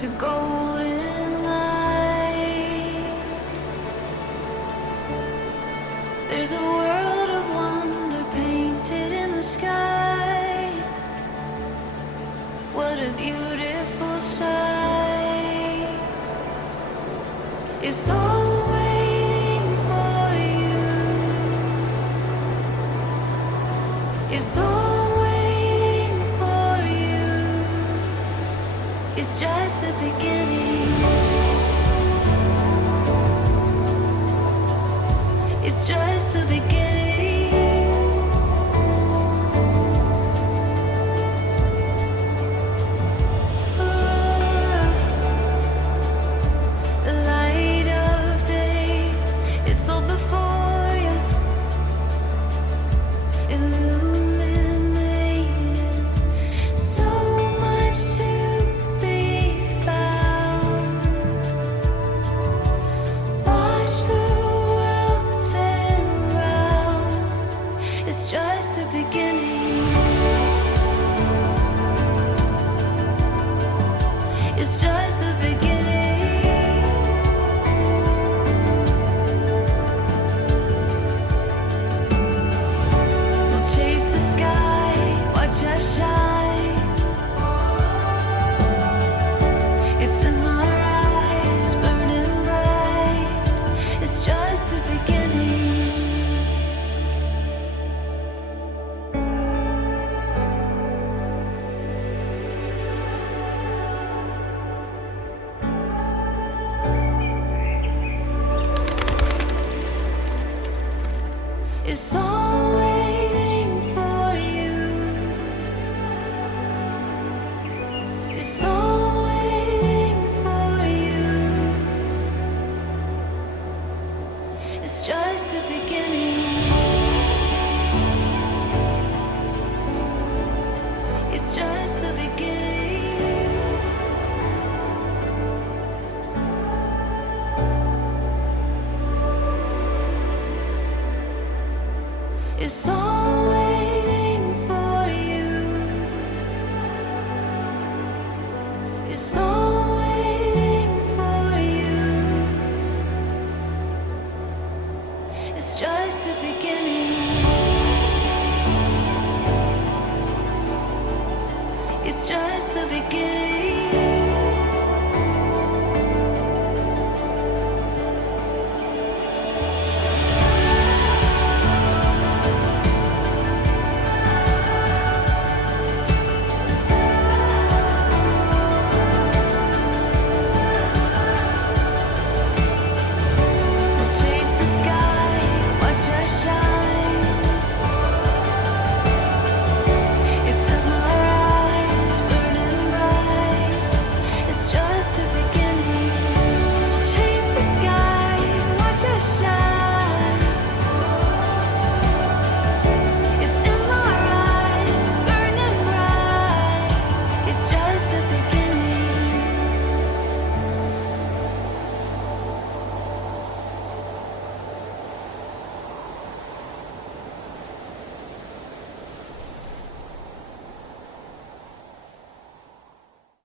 to golden light. There's a world of wonder painted in the sky. What a beautiful sight. It's all waiting for you. It's all waiting for you. It's just the beginning. It's just the beginning. Aurora, the light of day, it's all before you, illuminating so much to be found. Watch the world spin round. It's just the beginning. It's just the beginning. We'll chase the sky, watch us shine. It's in our eyes, burning bright. It's just the beginning. It's all waiting for you. It's all waiting for you. It's just the beginning. It's just the beginning. It's all waiting for you. It's all waiting for you. It's just the beginning. It's just the beginning.